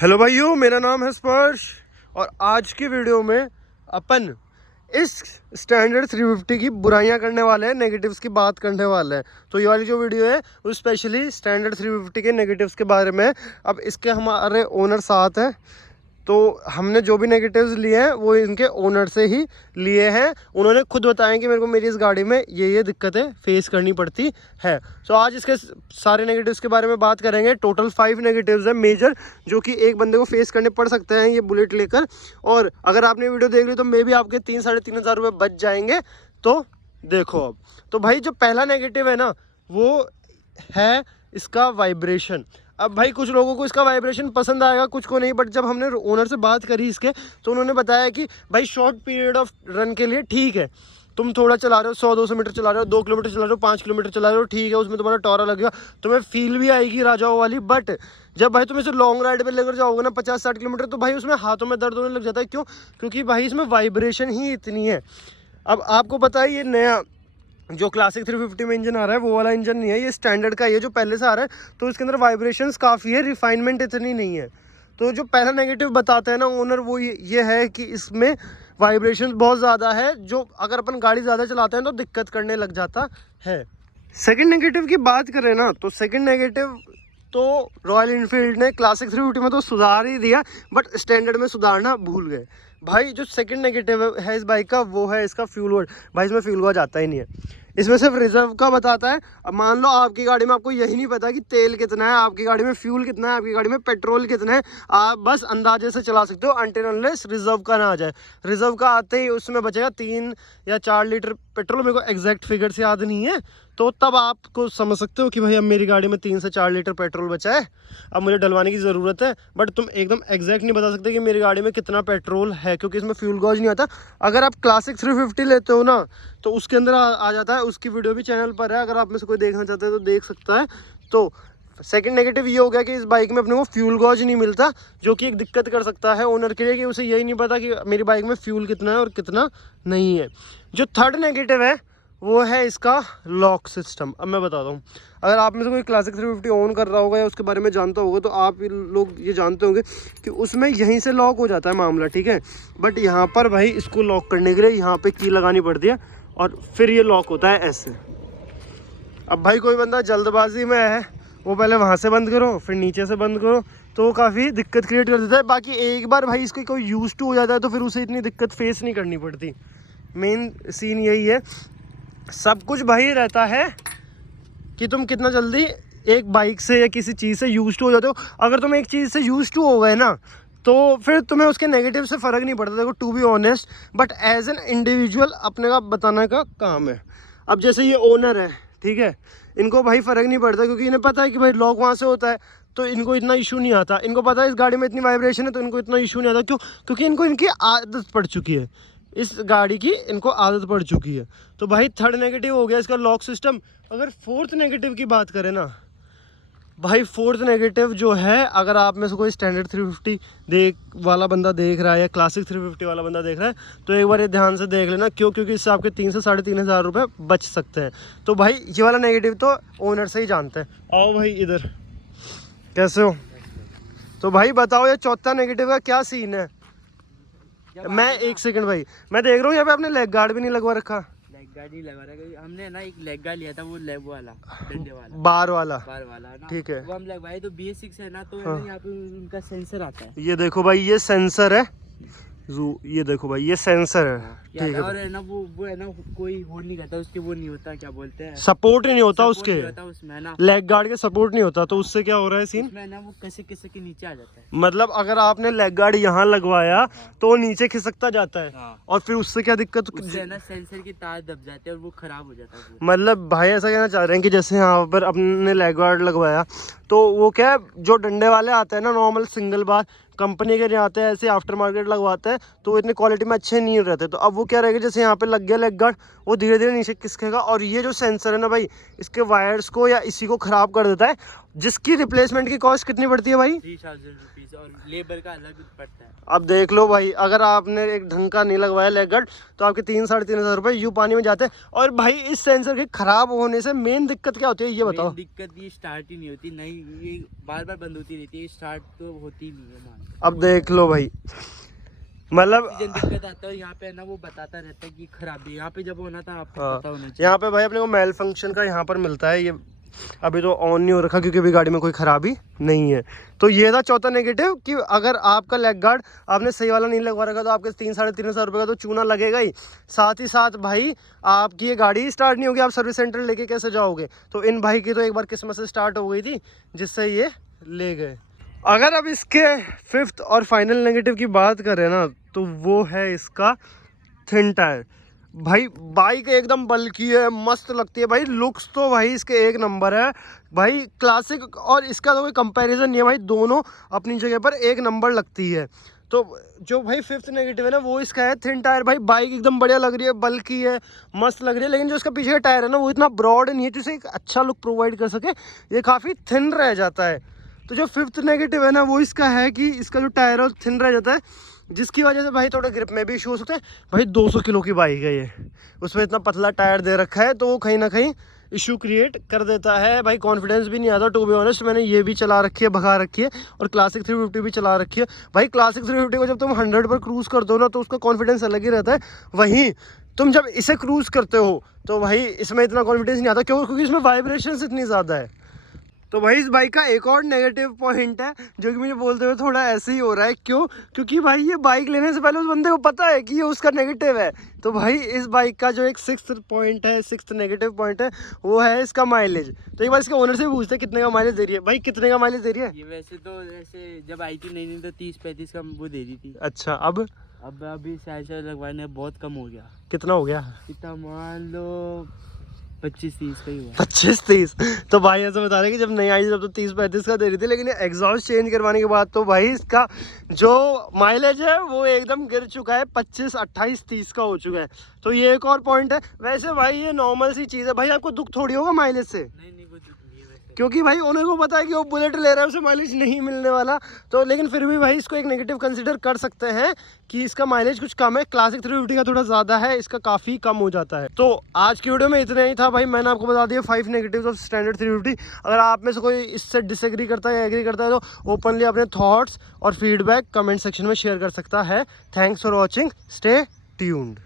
Hello भाइयों, मेरा नाम है स्पर्श और आज की वीडियो में अपन इस स्टैंडर्ड 350 की बुराइयां करने वाले हैं, नेगेटिव्स की बात करने वाले हैं। तो ये वाली जो वीडियो है वो स्पेशली स्टैंडर्ड 350 के नेगेटिव्स के बारे में है। अब इसके हमारे ओनर साथ हैं, तो हमने जो भी नेगेटिव्स लिए हैं वो इनके ओनर से ही लिए हैं। उन्होंने खुद बताया कि मेरे को मेरी इस गाड़ी में ये दिक्कतें फेस करनी पड़ती है। तो आज इसके सारे नेगेटिव्स के बारे में बात करेंगे। टोटल 5 नेगेटिव्स हैं मेजर, जो कि एक बंदे को फेस करने पड़ सकते हैं ये बुलेट लेकर। और अगर आपने वीडियो देख ली तो मे भी आपके 3-3.5 हज़ार रुपये बच जाएंगे। तो देखो अब तो भाई जो पहला नेगेटिव है ना वो है इसका वाइब्रेशन। अब भाई कुछ लोगों को इसका वाइब्रेशन पसंद आएगा, कुछ को नहीं। बट जब हमने ओनर से बात करी इसके तो उन्होंने बताया कि भाई शॉर्ट पीरियड ऑफ रन के लिए ठीक है, तुम थोड़ा चला रहे हो, 100-200 मीटर चला रहे हो, 2 किलोमीटर चला रहे हो, 5 किलोमीटर चला रहे हो, ठीक है, उसमें तुम्हारा टॉरा लगेगा, तुम्हें फील भी आएगी राजाओं वाली। बट जब भाई तुम इसे लॉन्ग राइड पे लेकर जाओगे ना 50-60 किलोमीटर, तो भाई उसमें हाथों में दर्द होने लग जाता है। क्यों? क्योंकि भाई इसमें वाइब्रेशन ही इतनी है। अब आपको पता है ये नया जो क्लासिक 350 में इंजन आ रहा है वो वाला इंजन नहीं है, ये स्टैंडर्ड का, ये जो पहले से आ रहा है, तो इसके अंदर वाइब्रेशंस काफ़ी है, रिफाइनमेंट इतनी नहीं है। तो जो पहला नेगेटिव बताते हैं ना ओनर वो ये है कि इसमें वाइब्रेशन बहुत ज़्यादा है, जो अगर अपन गाड़ी ज़्यादा चलाते हैं तो दिक्कत करने लग जाता है। सेकंड नेगेटिव की बात करें ना तो सेकंड नेगेटिव तो रॉयल इनफील्ड ने क्लासिक 350 में तो सुधार ही दिया, बट स्टैंडर्ड में सुधारना भूल गए। भाई जो सेकंड नेगेटिव है इस बाइक का वो है इसका फ्यूल वर्ड। भाई इसमें फ्यूल वर्ड आता ही नहीं है, इसमें सिर्फ रिजर्व का बताता है। अब मान लो आपकी गाड़ी में आपको यही नहीं पता कि तेल कितना है, आपकी गाड़ी में फ्यूल कितना है, आपकी गाड़ी में पेट्रोल कितना है, आप बस अंदाजे से चला सकते हो अनटिल अनलेस रिजर्व का ना आ जाए। रिजर्व का आते ही उसमें बचेगा 3 या 4 लीटर पेट्रोल, मेरे को एग्जैक्ट फिगर से याद नहीं है, तो तब आपको समझ सकते हो कि भाई अब मेरी गाड़ी में 3 से 4 लीटर पेट्रोल बचा है, अब मुझे डलवाने की ज़रूरत है। बट तुम एकदम एग्जैक्ट नहीं बता सकते कि मेरी गाड़ी में कितना पेट्रोल है, क्योंकि इसमें फ्यूल गॉज नहीं आता। अगर आप क्लासिक 350 लेते हो ना तो उसके अंदर आ जाता है, उसकी वीडियो भी चैनल पर है, अगर आप में से कोई देखना चाहते हैं तो देख सकता है। तो सेकंड नेगेटिव ये हो गया कि इस बाइक में अपने को फ्यूल गॉज नहीं मिलता, जो कि एक दिक्कत कर सकता है ओनर के लिए कि उसे यही नहीं पता कि मेरी बाइक में फ्यूल कितना है और कितना नहीं है। जो थर्ड नेगेटिव है वो है इसका लॉक सिस्टम। अब मैं बताता हूँ, अगर आप में से कोई क्लासिक 350 ऑन कर रहा होगा या उसके बारे में जानता होगा तो आप लोग ये जानते होंगे कि उसमें यहीं से लॉक हो जाता है मामला, ठीक है। बट यहाँ पर भाई इसको लॉक करने के लिए यहाँ पे की लगानी पड़ती है और फिर ये लॉक होता है ऐसे। अब भाई कोई बंदा जल्दबाजी में है, वो पहले वहाँ से बंद करो फिर नीचे से बंद करो, तो वो काफ़ी दिक्कत क्रिएट कर देता है। बाकी एक बार भाई इसको कोई यूज टू हो जाता है तो फिर उसे इतनी दिक्कत फेस नहीं करनी पड़ती। मेन सीन यही है। सब कुछ भाई रहता है कि तुम कितना जल्दी एक बाइक से या किसी चीज़ से यूज टू हो जाते हो। अगर तुम एक चीज़ से यूज टू हो गए ना तो फिर तुम्हें उसके नेगेटिव से फ़र्क नहीं पड़ता, देखो to be honest. But as an individual अपने का बताने का काम है। अब जैसे ये ओनर है, ठीक है, इनको भाई फ़र्क नहीं पड़ता क्योंकि इन्हें पता है कि भाई लॉक वहाँ से होता है तो इनको इतना इशू नहीं आता। इनको पता है इस गाड़ी में इतनी वाइब्रेशन है तो इनको इतना इशू नहीं आता। क्यों? क्योंकि इनको इनकी आदत पड़ चुकी है, इस गाड़ी की इनको आदत पड़ चुकी है। तो भाई थर्ड नेगेटिव हो गया इसका लॉक सिस्टम। अगर फोर्थ नेगेटिव की बात करें ना भाई, फोर्थ नेगेटिव जो है, अगर आप में से कोई स्टैंडर्ड 350 वाला बंदा देख रहा है या क्लासिक 350 वाला बंदा देख रहा है तो एक बार ये ध्यान से देख लेना। क्यों? क्योंकि इससे आपके 3 से 3.5 हज़ार रुपये बच सकते हैं। तो भाई ये वाला नेगेटिव तो ओनर से ही जानते हैं। आओ भाई इधर, कैसे हो? तो भाई बताओ ये चौथा नेगेटिव का क्या सीन है? मैं एक सेकंड भाई, मैं देख रहा हूँ यहाँ पे आपने लेग गार्ड भी नहीं लगवा रखा। लेग गार्ड नहीं लगवा रखा हमने ना, एक लेग गार्ड लिया था वो लेग वाला डंडे वाला बार वाला ना, ठीक है, वो हम लगवाए। तो BS6 है ना, तो हाँ। यहाँ पे उनका सेंसर आता है। ये देखो भाई ये सेंसर है, ये देखो भाई ये सेंसर है, ठीक है। और है ना वो है ना, कोई होल्ड नहीं करता उसके, वो नहीं होता, क्या बोलते हैं, सपोर्ट ही नहीं होता उसके, उसमें ना लेग गार्ड के सपोर्ट नहीं होता। तो उससे क्या हो रहा है सीन? उसमें ना वो कैसे कैसे के नीचे आ जाता है। मतलब अगर आपने लेग गार्ड यहाँ लगवाया तो वो नीचे खिसकता जाता है, और फिर उससे क्या दिक्कत? उससे ना सेंसर की तार दब जाते हैं और वो खराब हो जाता है। मतलब भाई ऐसा कहना चाह रहे हैं कि जैसे यहाँ पर अपने लेग गार्ड लगवाया तो वो क्या है, जो डंडे वाले आते हैं ना नॉर्मल सिंगल बार कंपनी के आते हैं, ऐसे आफ्टर मार्केट लगवाते हैं तो वो इतनी क्वालिटी में अच्छे नहीं रहते। तो अब वो क्या रहेगा, जैसे यहाँ पे लग गया लेग गार्ड, वो धीरे धीरे नीचे खिसकेगा। और ये जो सेंसर है ना भाई, इसके वायर्स को या इसी को ख़राब कर देता है। जिसकी रिप्लेसमेंट की कॉस्ट कितनी पड़ती है भाई? 3000 रुपीज़ और लेबर का अलग पड़ता है। अब देख लो भाई, अगर आपने एक ढंग का नहीं लगवाया लेग गार्ड तो आपके 3-3.5 रुपए यूं पानी में जाते हैं। और भाई इस सेंसर के खराब होने से मेन दिक्कत क्या होती है ये बताओ? दिक्कत ये स्टार्ट ही नहीं होती, नहीं ये बार बार बंद होती रहती है, स्टार्ट तो होती ही नहीं है मान। अब देख लो भाई, मतलब दिक्कत आता है यहाँ पे ना, वो बताता रहता है कि खराबी यहाँ पे जब होना था आपको पता होना चाहिए। यहाँ पे भाई अपने को मेल फंक्शन का यहाँ पर मिलता है। ये अभी तो ऑन नहीं हो रखा क्योंकि अभी गाड़ी में कोई खराबी नहीं है। तो ये था चौथा नेगेटिव कि अगर आपका लेग गार्ड आपने सही वाला नहीं लगवा रखा तो आपके 3-3.5 रुपये का तो चूना लगेगा ही। साथ ही साथ भाई आपकी ये गाड़ी स्टार्ट नहीं होगी, आप सर्विस सेंटर लेके कैसे जाओगे? तो इन भाई की तो एक बार किस्मत से स्टार्ट हो गई थी जिससे ये ले गए। अगर अब इसके फिफ्थ और फाइनल नेगेटिव की बात करें ना तो वो है इसका थिन टायर। भाई बाइक एकदम बल्की है, मस्त लगती है भाई, लुक्स तो भाई इसके एक नंबर है भाई, क्लासिक और इसका तो कोई कंपैरिजन नहीं है भाई, दोनों अपनी जगह पर एक नंबर लगती है। तो जो भाई फिफ्थ नेगेटिव है ना वो इसका है थिन टायर। भाई बाइक एकदम बढ़िया लग रही है, बल्की है, मस्त लग रही है, लेकिन जो इसका पीछे का टायर है ना वो इतना ब्रॉड नहीं है तो इसे एक अच्छा लुक प्रोवाइड कर सके, ये काफ़ी थिन रह जाता है। तो जो फिफ्थ नेगेटिव है ना वो इसका है कि इसका जो टायर है वो थिन रह जाता है, जिसकी वजह से भाई थोड़ा ग्रिप में भी इशू हो सकता है। भाई 200 किलो की बाइक है ये, उसमें इतना पतला टायर दे रखा है तो वो कहीं ना कहीं इशू क्रिएट कर देता है भाई, कॉन्फिडेंस भी नहीं आता। टू बी ऑनेस्ट मैंने ये भी चला रखी है, भगा रखी है, और क्लासिक 350 भी चला रखी है। भाई क्लासिक 350 को जब तुम 100 पर क्रूज़ करते हो ना तो उसका कॉन्फिडेंस अलग ही रहता है, वहीं तुम जब इसे क्रूज़ करते हो तो भाई इसमें इतना कॉन्फिडेंस नहीं आता। क्यों? क्योंकि इसमें वाइब्रेशन इतनी ज़्यादा है। तो भाई इस बाइक का एक और नेगेटिव पॉइंट है जो कि मुझे बोलते हुए थोड़ा ऐसे ही हो रहा है। क्यों? क्योंकि भाई ये बाइक लेने से पहले उस बंदे को पता है कि ये उसका नेगेटिव है। तो भाई इस बाइक का जो एक सिक्स्थ नेगेटिव पॉइंट है वो है इसका माइलेज। तो एक बार इसके ओनर से भी पूछते हैं कितने का माइलेज दे रही है। भाई कितने का माइलेज दे रही है? ये वैसे तो ऐसे जब आई थी नहीं तो 30-35 का वो दे रही थी। अच्छा, अब अभी शायद लगवाने बहुत कम हो गया। कितना हो गया? कितना मान लो 25-30 का ही हुआ। 25-30? तो भाई ऐसा बता रहे कि जब नहीं आई थी तब तो 30-35 का दे रही थी, लेकिन एग्जॉस्ट चेंज करवाने के बाद तो भाई इसका जो माइलेज है वो एकदम गिर चुका है, 25, 28, 30 का हो चुका है। तो ये एक और पॉइंट है। वैसे भाई ये नॉर्मल सी चीज़ है भाई, आपको दुख थोड़ी होगा माइलेज से। नहीं कोई दुख नहीं है वैसे, क्योंकि भाई उन्हें को पता है कि वो बुलेट ले रहा है उसे माइलेज नहीं मिलने वाला। तो लेकिन फिर भी भाई इसको एक नेगेटिव कंसीडर कर सकते हैं कि इसका माइलेज कुछ कम है। क्लासिक 350 का थोड़ा ज़्यादा है, इसका काफ़ी कम हो जाता है। तो आज की वीडियो में इतना ही था भाई, मैंने आपको बता दिया 5 नेगेटिव्स ऑफ स्टैंडर्ड 350। अगर आप में से कोई इससे डिसएग्री करता है या एग्री करता है तो ओपनली अपने थॉट्स और फीडबैक कमेंट सेक्शन में शेयर कर सकता है। Thanks for watching, stay tuned.